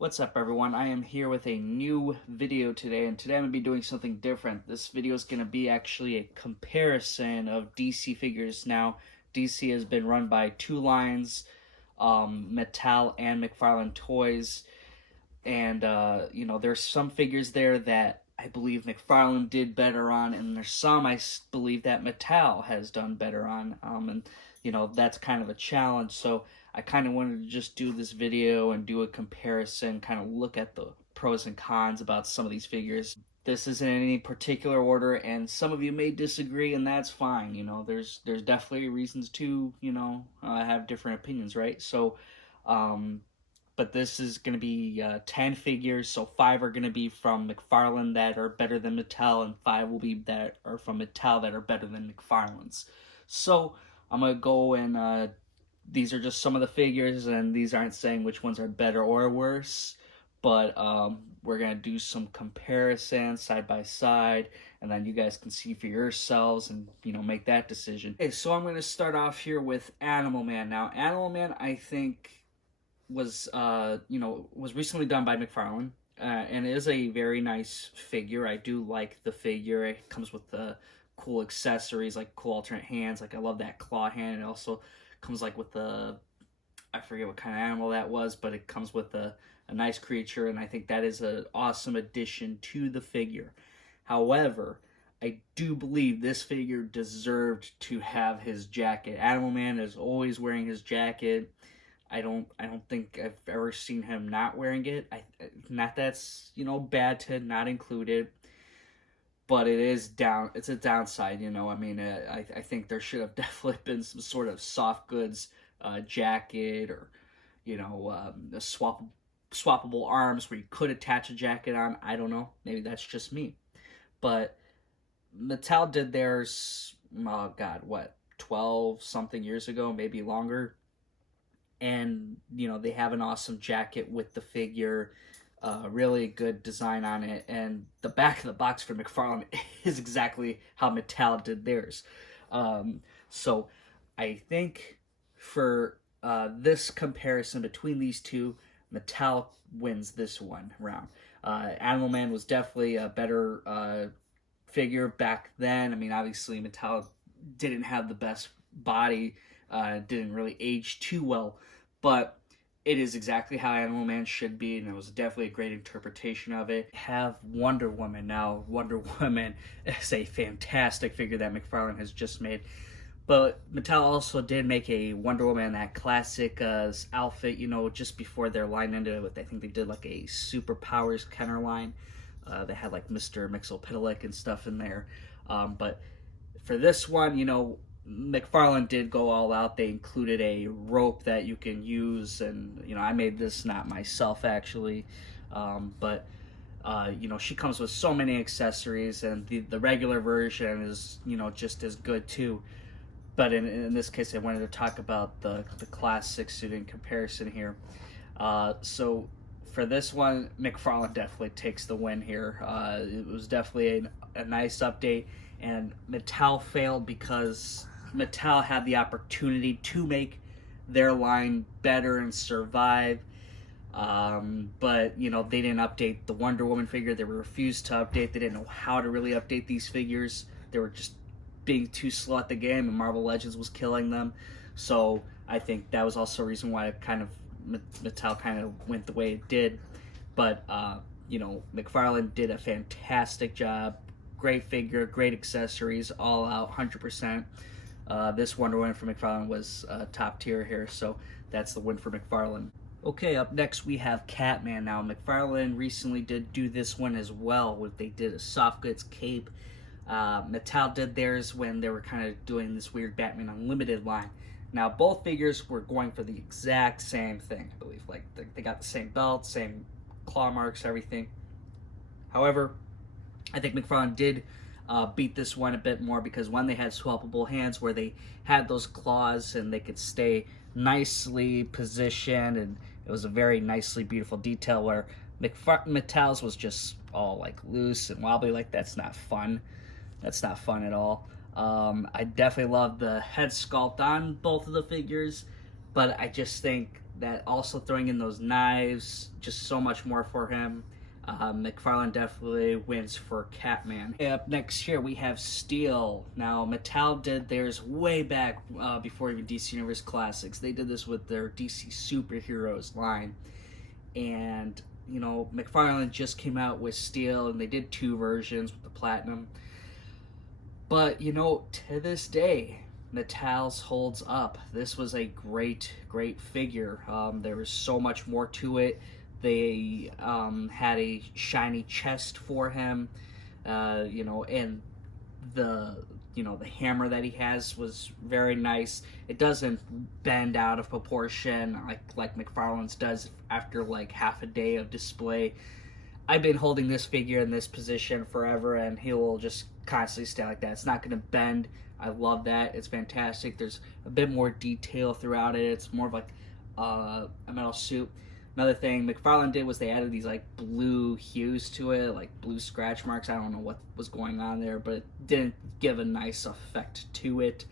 What's up, everyone? I am here with a new video today, and today I'm going to be doing something different. This video is going to be actually a comparison of DC figures. Now, DC has been run by two lines, Mattel and McFarlane Toys, and there's some figures there that I believe McFarlane did better on, and there's some I believe that Mattel has done better on, and that's kind of a challenge. So I kind of wanted to just do this video and do a comparison, kind of look at the pros and cons about some of these figures. This isn't in any particular order, and some of you may disagree, and that's fine. There's definitely reasons to have different opinions, right? So, but this is going to be 10 figures, so 5 are going to be from McFarlane that are better than Mattel, and 5 will be that are from Mattel that are better than McFarlane's. So I'm going to go and these are just some of the figures, and these aren't saying which ones are better or worse, but we're going to do some comparisons side by side, and then you guys can see for yourselves and, make that decision. Okay, so I'm going to start off here with Animal Man. Now, Animal Man, I think, was recently done by McFarlane, and it is a very nice figure. I do like the figure. It comes with the cool accessories, like cool alternate hands. Like, I love that claw hand. It also comes like with the, I forget what kind of animal that was, but it comes with a nice creature, and I think that is an awesome addition to the figure. However, I do believe this figure deserved to have his jacket. Animal Man is always wearing his jacket. I don't think I've ever seen him not wearing it. Not that's bad to not include it, but it's a downside. I think there should have definitely been some sort of soft goods jacket, or a swappable arms where you could attach a jacket on. I don't know, maybe that's just me, but Mattel did theirs, oh god, what, 12 something years ago, maybe longer, and they have an awesome jacket with the figure. Really good design on it, and the back of the box for McFarlane is exactly how Mattel did theirs. So I think for this comparison between these two, Mattel wins this one round. Animal Man was definitely a better figure back then. I mean, obviously Mattel didn't have the best body, didn't really age too well, but it is exactly how Animal Man should be, and it was definitely a great interpretation of it. Have Wonder Woman. Now, Wonder Woman is a fantastic figure that McFarlane has just made, but Mattel also did make a Wonder Woman, that classic outfit, just before their line ended with, I think they did like a Superpowers Kenner line. They had like Mr. Mxyzptlk and stuff in there, but for this one, McFarlane did go all out. They included a rope that you can use, and I made this not myself actually, but she comes with so many accessories, and the regular version is just as good too. But in this case, I wanted to talk about the classic suit in comparison here. So for this one, McFarlane definitely takes the win here. It was definitely a nice update, and Mattel failed because Mattel had the opportunity to make their line better and survive, but they didn't update the Wonder Woman figure. They refused to update. They didn't know how to really update these figures. They were just being too slow at the game, and Marvel Legends was killing them. So I think that was also a reason why Mattel kind of went the way it did. But McFarlane did a fantastic job. Great figure, great accessories, all out, 100%. This Wonder Woman from McFarlane was top tier here, so that's the win for McFarlane. Okay, up next we have Catman. Now, McFarlane recently did do this one as well. They did a soft goods cape. Mattel did theirs when they were kind of doing this weird Batman Unlimited line. Now, both figures were going for the exact same thing, I believe. Like, they got the same belt, same claw marks, everything. However, I think McFarlane did beat this one a bit more, because one, they had swappable hands where they had those claws and they could stay nicely positioned, and it was a very nicely beautiful detail, where Mattel's was just all like loose and wobbly. Like, that's not fun. That's not fun at all. I definitely love the head sculpt on both of the figures, but I just think that also throwing in those knives, just so much more for him. McFarlane definitely wins for Catman. Up next here we have Steel. Now Mattel did theirs way back before even DC Universe Classics. They did this with their DC Superheroes line, and you know McFarlane just came out with Steel, and they did 2 versions with the Platinum. But you know, to this day, Mattel's holds up. This was a great figure. There was so much more to it. They had a shiny chest for him, you know, and the hammer that he has was very nice. It doesn't bend out of proportion like McFarlane's does after like half a day of display. I've been holding this figure in this position forever, and he will just constantly stay like that. It's not going to bend. I love that. It's fantastic. There's a bit more detail throughout it. It's more of like a metal suit. Another thing McFarlane did was they added these like blue hues to it, like blue scratch marks. I don't know what was going on there, but it didn't give a nice effect to it.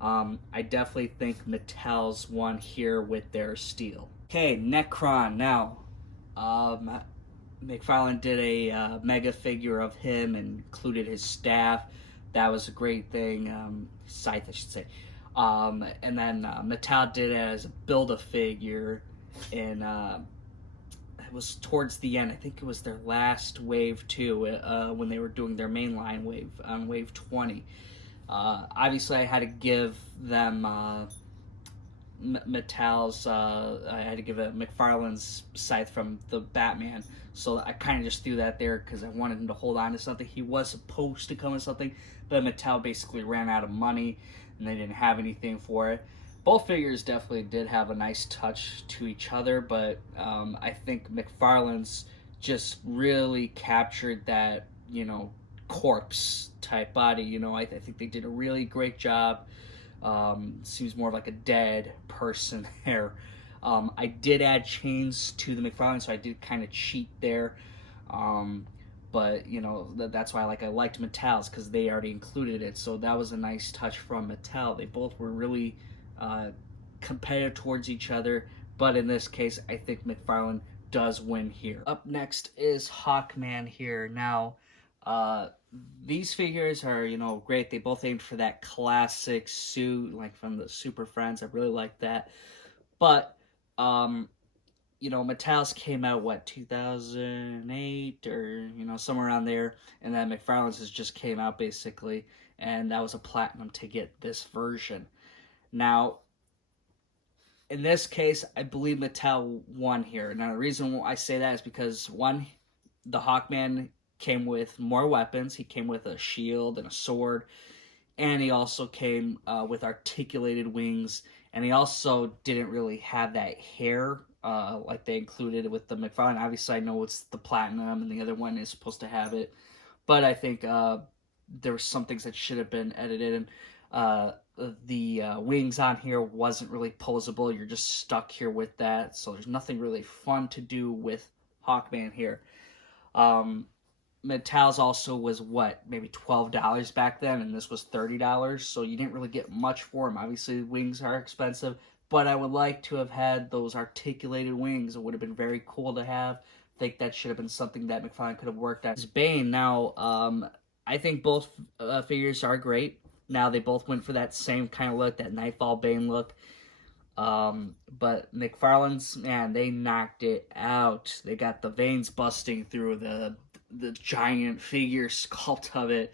I definitely think Mattel's won here with their Steel. Okay, Necron. Now, McFarlane did a mega figure of him and included his staff. That was a great thing. Scythe, I should say. And then Mattel did it as a Build-A-Figure, and it was towards the end. I think it was their last wave too, when they were doing their mainline wave on wave 20. Obviously, I had to give them Mattel's. I had to give it McFarlane's Scythe from the Batman. So I kind of just threw that there because I wanted him to hold on to something. He was supposed to come with something, but Mattel basically ran out of money and they didn't have anything for it. Both figures definitely did have a nice touch to each other, but I think McFarlane's just really captured that, you know, corpse type body. You know, I think they did a really great job. Seems more like a dead person there. I did add chains to the McFarlane, so I did kind of cheat there. But you know, that's why I liked Mattel's, because they already included it. So that was a nice touch from Mattel. They both were really competitive towards each other, but in this case, I think McFarlane does win here. Up next is Hawkman here. Now, these figures are, you know, great. They both aimed for that classic suit, like from the Super Friends. I really like that. But, you know, Mattel's came out, what, 2008 or, you know, somewhere around there. And then McFarlane's just came out, basically. And that was a Platinum to get this version. Now, in this case, I believe Mattel won here. Now, the reason why I say that is because, one, the Hawkman came with more weapons. He came with a shield and a sword, and he also came with articulated wings, and he also didn't really have that hair like they included with the McFarlane. Obviously, I know it's the Platinum, and the other one is supposed to have it, but I think there were some things that should have been edited, and the wings on here wasn't really posable. You're just stuck here with that, so there's nothing really fun to do with Hawkman here. Mattel's also was, what, maybe $12 back then, and this was $30, so you didn't really get much for them. Obviously, wings are expensive, but I would like to have had those articulated wings. It would have been very cool to have. I think that should have been something that McFarlane could have worked at. Bane, now, I think both figures are great. Now, they both went for that same kind of look, that Nightfall Bane look. But McFarlane's, man, they knocked it out. They got the veins busting through the giant figure sculpt of it.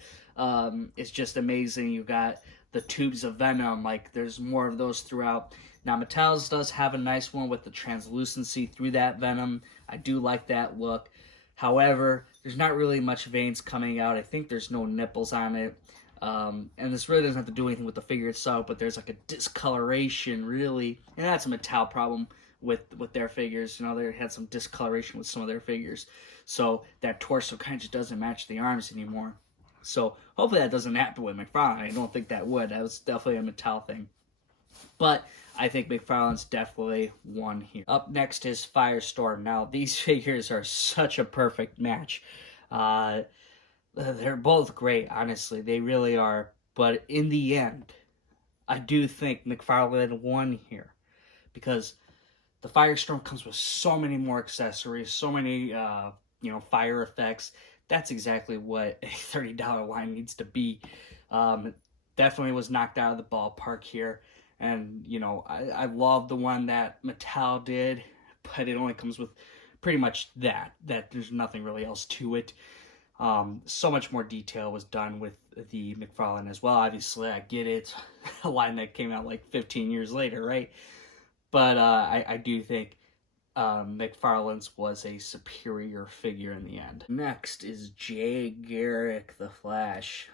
It's just amazing. You got the tubes of venom, like there's more of those throughout. Now Mattel's does have a nice one with the translucency through that venom. I do like that look. However, there's not really much veins coming out. I think there's no nipples on it. And this really doesn't have to do anything with the figure itself, but there's like a discoloration, really. And that's a Mattel problem with their figures. You know, they had some discoloration with some of their figures. So that torso kind of just doesn't match the arms anymore. So hopefully that doesn't happen with McFarlane. I don't think that would. That was definitely a Mattel thing. But I think McFarlane's definitely won here. Up next is Firestorm. Now, these figures are such a perfect match. They're both great, honestly. They really are. But in the end, I do think McFarlane won here. Because The Firestorm comes with so many more accessories, so many, fire effects. That's exactly what a $30 line needs to be. It definitely was knocked out of the ballpark here. And, I love the one that Mattel did, but it only comes with pretty much that there's nothing really else to it. So much more detail was done with the McFarlane as well. Obviously, I get it. A line that came out like 15 years later, right? But I do think McFarlane's was a superior figure in the end. Next is Jay Garrick, the Flash.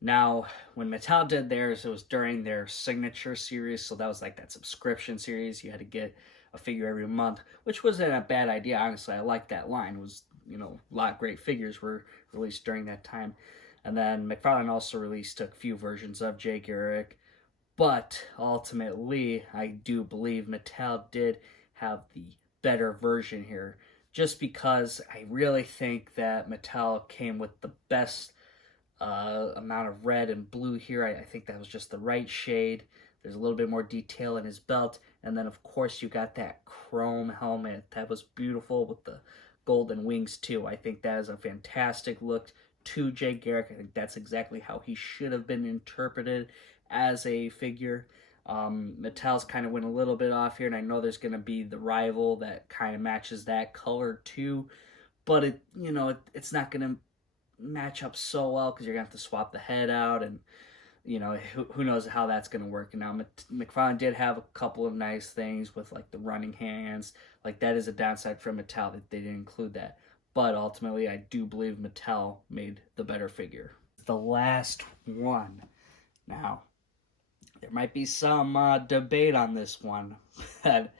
Now, when Mattel did theirs, it was during their signature series, so that was like that subscription series. You had to get a figure every month, which wasn't a bad idea. Honestly, I liked that line. It was, a lot of great figures were released during that time. And then McFarlane also released a few versions of Jay Garrick, but ultimately, I do believe Mattel did have the better version here, just because I really think that Mattel came with the best amount of red and blue here. I think that was just the right shade. There's a little bit more detail in his belt, and then of course you got that chrome helmet that was beautiful with the golden wings too. I think that is a fantastic look to Jay Garrick. I think that's exactly how he should have been interpreted as a figure. Mattel's kind of went a little bit off here, and I know there's going to be the rival that kind of matches that color too, but it's not going to match up so well because you're going to have to swap the head out, and who knows how that's going to work. And now McFarlane did have a couple of nice things with like the running hands. Like that is a downside for Mattel that they didn't include that. But ultimately, I do believe Mattel made the better figure. The last one. Now, there might be some debate on this one. But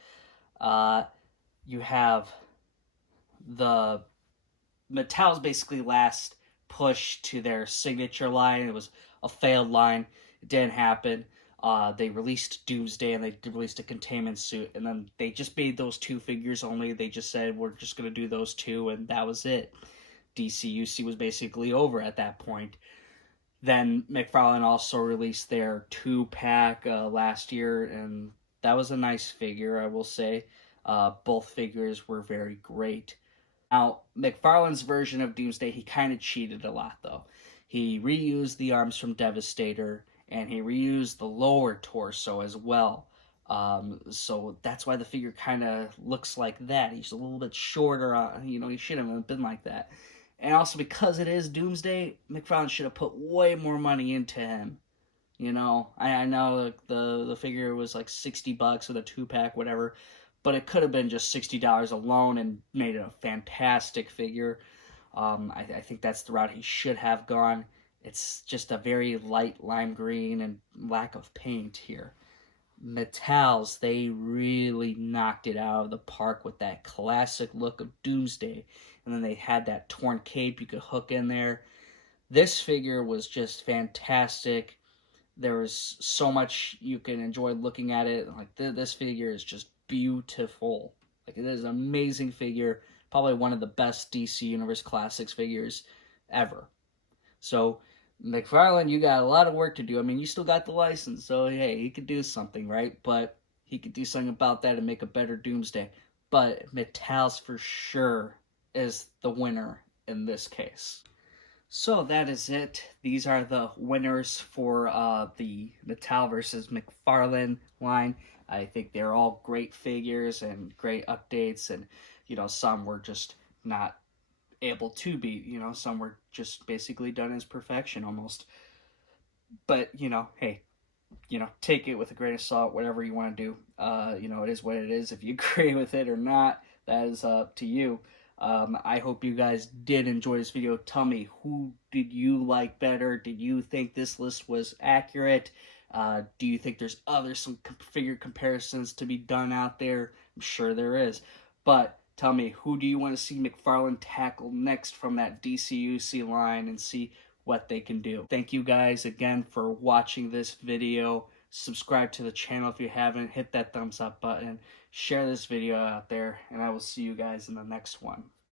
you have the Mattel's basically last push to their signature line. It was a failed line. It didn't happen. They released Doomsday, and they released a containment suit, and then they just made those two figures only. They just said, we're just going to do those two, and that was it. DCUC was basically over at that point. Then McFarlane also released their 2-pack last year, and that was a nice figure, I will say. Both figures were very great. Now, McFarlane's version of Doomsday, he kind of cheated a lot, though. He reused the arms from Devastator, and he reused the lower torso as well. So that's why the figure kind of looks like that. He's a little bit shorter. He shouldn't have been like that. And also because it is Doomsday, McFarlane should have put way more money into him. I know the figure was like $60 with a 2-pack, whatever. But it could have been just $60 alone and made it a fantastic figure. I think that's the route he should have gone. It's just a very light lime green and lack of paint here. Mattel's, they really knocked it out of the park with that classic look of Doomsday. And then they had that torn cape you could hook in there. This figure was just fantastic. There was so much you can enjoy looking at it. Like this figure is just beautiful. Like it is an amazing figure. Probably one of the best DC Universe Classics figures ever. So, McFarlane, you got a lot of work to do. I mean, you still got the license, so hey, he could do something, right? But he could do something about that and make a better Doomsday. But Mattel's for sure is the winner in this case. So that is it. These are the winners for the Mattel versus McFarlane line. I think they're all great figures and great updates, and some were just not able to be, some were just basically done as perfection almost. But hey, take it with a grain of salt, whatever you want to do. It is what it is. If you agree with it or not, that is up to you. I hope you guys did enjoy this video. Tell me, who did you like better? Did you think this list was accurate? Do you think there's some figure comparisons to be done out there? I'm sure there is. But tell me, who do you want to see McFarlane tackle next from that DCUC line and see what they can do? Thank you guys again for watching this video. Subscribe to the channel if you haven't. Hit that thumbs up button. Share this video out there, and I will see you guys in the next one.